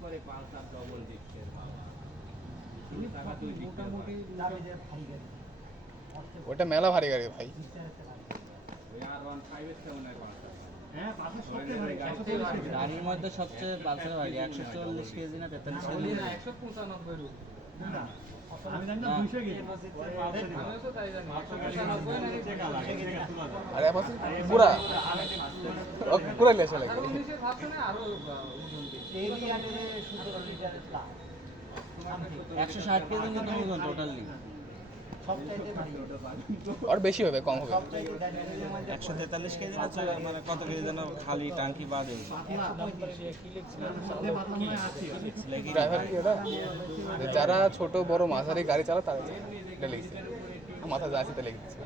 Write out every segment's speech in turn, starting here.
করে ডবল ডিস্কের বাবা ওটা মেলা ভারী গাড়ি ভাই। গাড়ির মধ্যে সবচেয়ে পালসার একশো চল্লিশ কেজি না তেতাল্লিশ কেজি না, লিটার প্লাস একশো ষাট কেজি মতো টোটালি আর বেশি হবে কম হবে। একশো তেতাল্লিশ কেজি না চলে মানে কত কেজি যেন খালি টাঙ্কি বাদে ড্রাইভার কি ওটা? যারা ছোট বড় মাঝারি গাড়ি চালায় তারা এটা লিখছে মাথা যা আছে তা লিখছে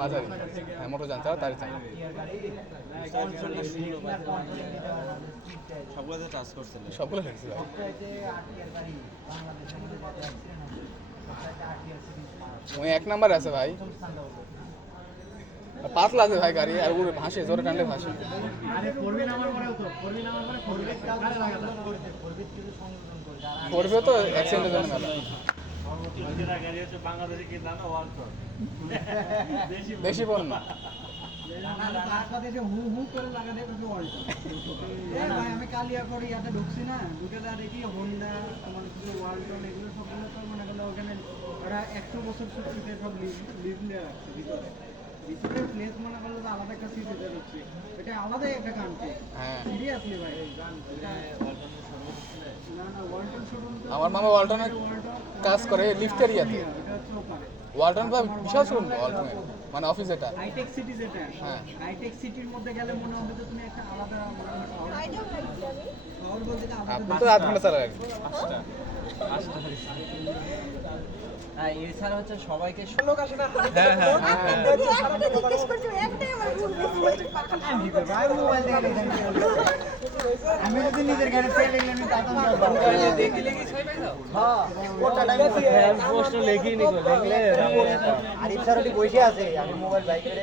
মাঝারি। হ্যাঁ মোটর যান চালা তারই চালা গাড়ি টাচ করছিল সবগুলো লিখছে ওই এক নাম্বার আছে ভাই। পাতলা আছে ভাই গাড়ি আর উড়ে ভাসে জোরে টানলে ভাসে। করবি তো অ্যাক্সিডেন্টের জন্য মেলা। বেশি বাংলাদেশে ঢুকছি না ঢুকে যা এগুলো ওখানে একশো বছর ভিতরে মনে করল তো আলাদা ঢুকছে এটা আলাদাই একটা কান্ট্রি সিরিয়াসলি ভাই না না ওয়ালটন শোরুম আমার মামা কাজ করে লিফটের ইয়াতে এটা হচ্ছে ওপারে ওয়ালটন বা বিশাল শোরুম তো মানে অফিস এটা? হাইটেক সিটি যেটা। হ্যাঁ। হাইটেক সিটির মধ্যে গেলে মনে হবে যে তুমি একটা আলাদা শহর বলতে আপনি তো আধ ঘণ্টা চালালেন হ্যাঁ। এছাড়া হচ্ছে সবাইকে লোক আসে না হ্যাঁ হ্যাঁ হ্যাঁ। আমি যদি নিজের গাড়ি পোস্ট আরিফ স্যার বসে আছে আমি মোবাইল বাইক করে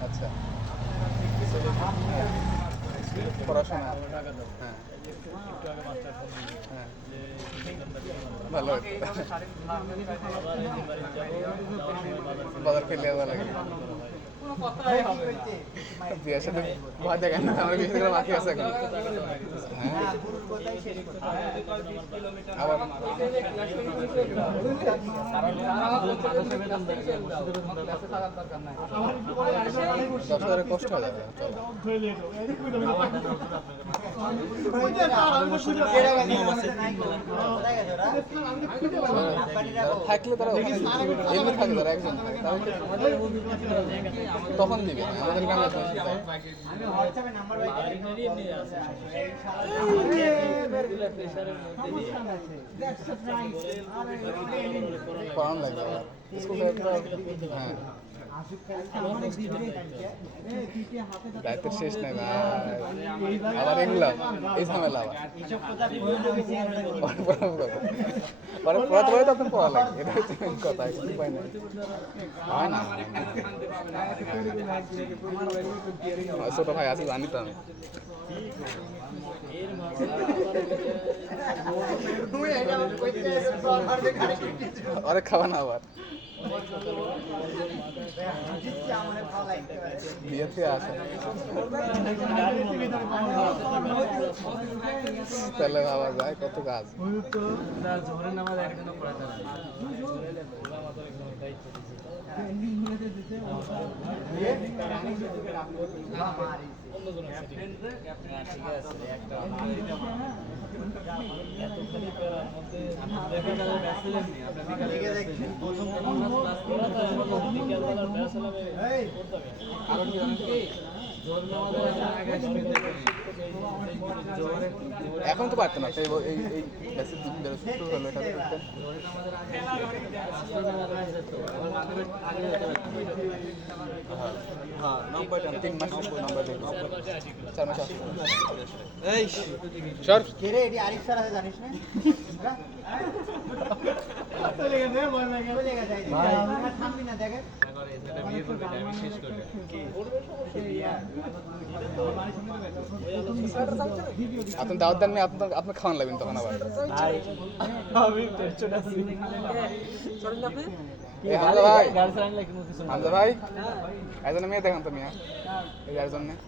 আচ্ছা। পড়াশোনা হ্যাঁ। হ্যাঁ। ভালো। বাজার খেলে ভালো লাগে। বিয়ের সাথে ভয় দেখেন না আমার বিয়ে করে বাকি আছে এখন। হ্যাঁ। আবার কষ্ট হয়ে যাবে থাকলে তারা এমনি তারা একজন তখন দিবে আমাদের গ্রামে পড়ানো লাগবে হ্যাঁ। দায়িত্বের শেষ নাই ভাই আবার এগুলা এই ঝামেলা আবার এইসব কথা বলতে হয়েছে পরে পড়াবো কখন? পরে পড়াতে পড়ে তখন পড়া লাগে এটা হচ্ছে main কথা কিছু উপায় নেই হয় না আমার ছোট ভাই আছে জানি তো আমি অনেক খাওয়া না আবার বিয়ে থেকে আসে। তাহলে ভাবা যায় কত কাজ। ঠিক আছে একটা কারণ কি এখন তো পারতো না এই এই এই ব্যাসের দিন বেরো শুরু হলো এটা করতে তিন মাস নাম্বার দিয়ে চার মাস আসবে এই সর কে রে এটি। থামবি না দেখে আপনি দাওয়াত দেন না আপনার আপনার খাওয়ান লাগবেন তখন আবার। ভাই আমি টেনশন আছি। ভাই। একজন মেয়ে দেখান তো মিয়া। এই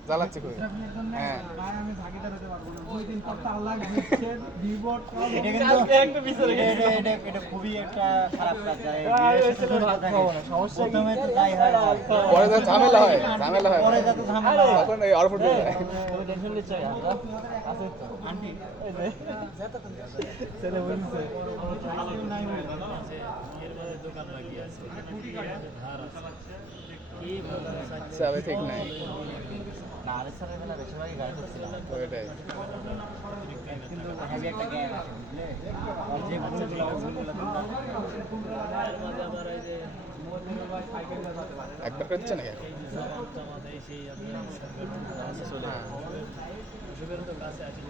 জ্বালাচ্ছে খুবই। হ্যাঁ। পর যারা তো তাই হয়। পরে যখন ঝামেলা হয় ঝামেলা হয়। তখন এই তুমি টেনশন নিচ্ছ আমরা আছে তো আন্টি, এই যে ছেলে বলছে সবে ঠিক নাই না আরে স্যার এবেলা বেশিরভাগই গাড়ি করছিলাম ওইটাই কিন্তু একবার করে দিচ্ছে নাকি? হ্যাঁ।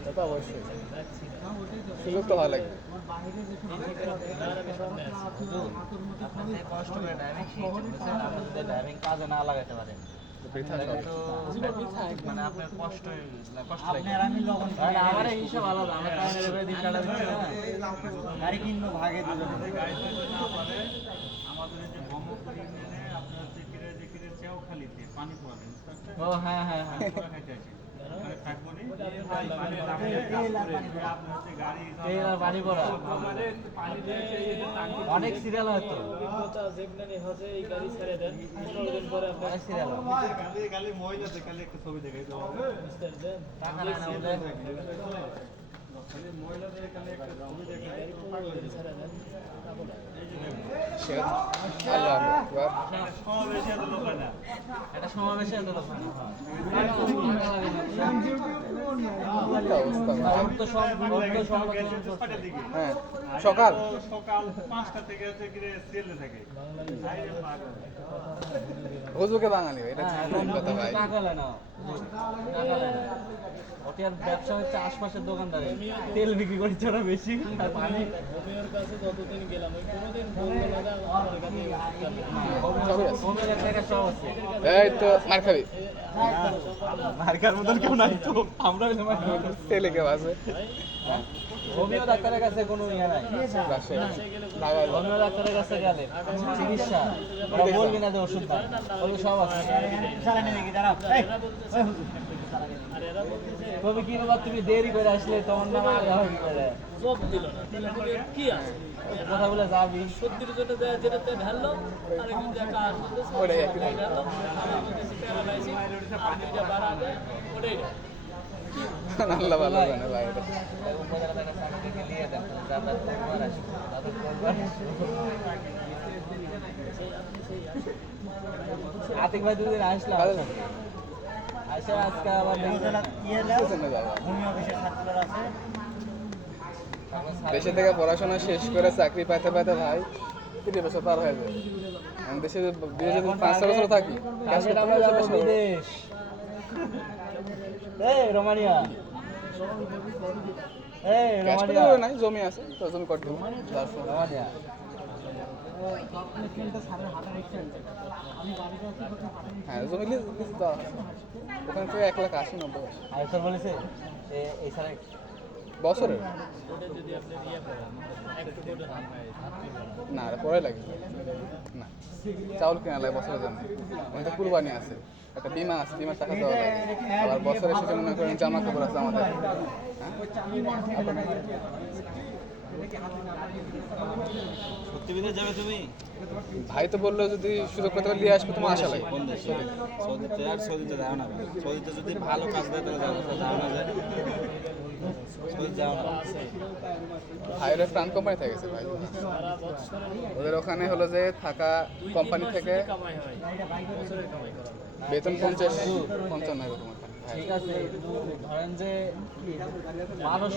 তা অবশ্যই সুযোগ তো হওয়া লাগবে। কাজে না লাগাতে পারেন মানে আপনার কষ্ট কষ্ট আমি লবণ আমার হিসাব আলাদা আমরা দিন কাটা দিচ্ছি না? গাড়ি কিনবো ভাগে দুজনে। আমাদের যে ব্রহ্মপুর ইউনিয়নে আপনার হচ্ছে কিরে যে কিরে পানি ও হ্যাঁ হ্যাঁ হ্যাঁ। খাইতে আছে। ওখানে থাকব নি, পানি লাগিয়ে তারপরে আপনার হচ্ছে গাড়ি তেল আর পানি পড়া। অনেক সিরিয়াল হয়তো অনেক হয় হয় হ্যাঁ সকাল সকাল পাঁচটা থেকে হচ্ছে কিরে থাকে হুজুকে বাঙালি এটা হ্যাঁ, কথা ভাই আর ব্যবসা হচ্ছে আশপাশের দোকানদারে। তেল বিক্রি করছে ওরা বেশি। আর পানি। সবই আছে হোমের একটা একটা সব আছে এই তো মার খাবি। মার্কার মতন কেউ নাই তো আমরা মার খাব। ছেলেকে হোমিও ডাক্তারের কাছে কোনো ইয়ে নাই। হোমিও ডাক্তারের কাছে গেলে চিকিৎসা ওরা বলবি না যে ওষুধ দাও সব আছে। তবে কি ব্যাপার তুমি দেরি করে আসলে তোমার নাম আগে কি করে যাবি। যাতায়াত করবার আসব যাতায়াত করবার আতিক ভাই দুদিন আসলাম? আসে আজকে আবার ইয়ে দাও, পেছনে যাব ভূমি অফিসের ছাত্ররা আছে। দেশে থেকে পড়াশোনা শেষ করে চাকরি পাইতে পাইতে ভাই তিরিশ বছর পার হয়ে যায়। আমি দেশে বিদেশে পাঁচ ছয় বছর থাকি। বিদেশ। এই রোমানিয়া। এই রোমানিয়া। নাই জমি আছে তো জমি রোমানিয়া। হ্যাঁ জমি লিজ লিজ দেওয়া ওখান থেকে এক লাখ আশি নব্বই আসে। আর স্যার বলেছে এই স্যার বছরের না পরে লাগে। না চাউল কেনা লাগে বছরের জন্য। আমি তো কুরবানি আছে। একটা বিমা আছে বিমার টাকা দেওয়া লাগে। আবার বছরের শেষে মনে করেন জামা কাপড় আছে আমাদের। হ্যাঁ? যাবে তুমি? ভাই তো বলল যদি সুযোগ পেতে পারলে নিয়ে আসবে তোমার আশা লাগে সৌদিতে আর সৌদিতে যাও না সৌদিতে যদি ভালো কাজ দেয় তাহলে যাও না যাও না। ভাইয়ের প্রাণ কোম্পানি থেকে গেছে ভাই। ওদের ওখানে হলো যে থাকা কোম্পানি থেকে বেতন পঞ্চাশ পঞ্চান্ন এরকম। ঠিক আছে ধরেন যে মানুষ